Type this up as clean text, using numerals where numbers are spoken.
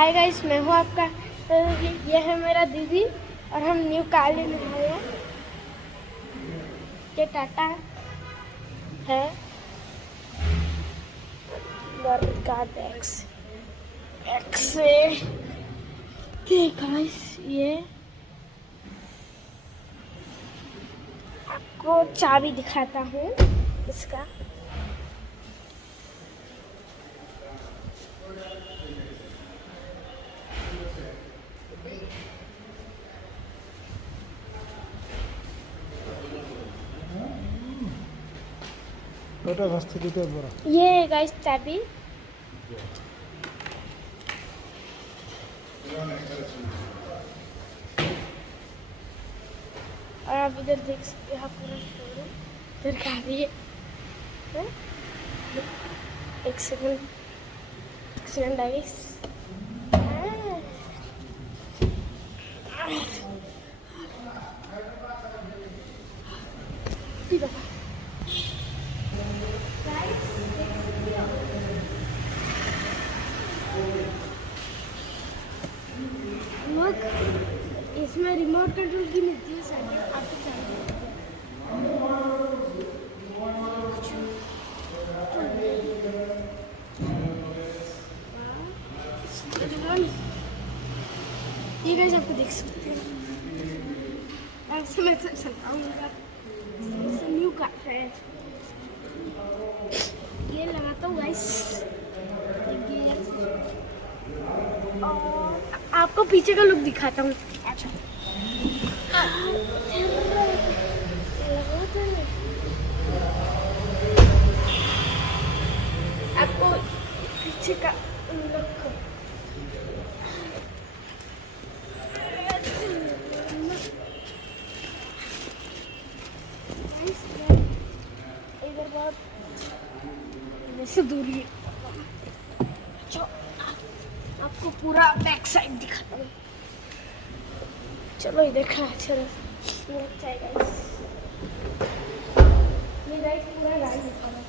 Hi guys, मैं हूँ आपका। ये है मेरा दीदी और हम न्यू काली में आए हैं। ये टाटा है गार्ड एक्स एक्स गाइस, ये आपको चाबी दिखाता हूँ इसका। ये गाइस चाबी। और आप इधर देख सकते हैं पूरा शोरूम। इधर गाड़ी है। एक सेकंड गाइस। लोग इसमें रिमोट कंट्रोल की मिलती है साइड में, आपको चाहिए। ये गाइस आपको देख सकते हैं, ऐसे मैं चलाऊंगा। न्यू कार है, ये लगाता हूँ गाइस। और आपको पीछे का लुक दिखाता हूँ। अच्छा, आपको पीछे का लुक इधर बहुत से दूरी है। जो आपको पूरा बैक साइड दिखाता हूँ। चलो इधर का अच्छा लगता है गाइस। ये गाइस पूरा गाड़ी दिखा रहा है।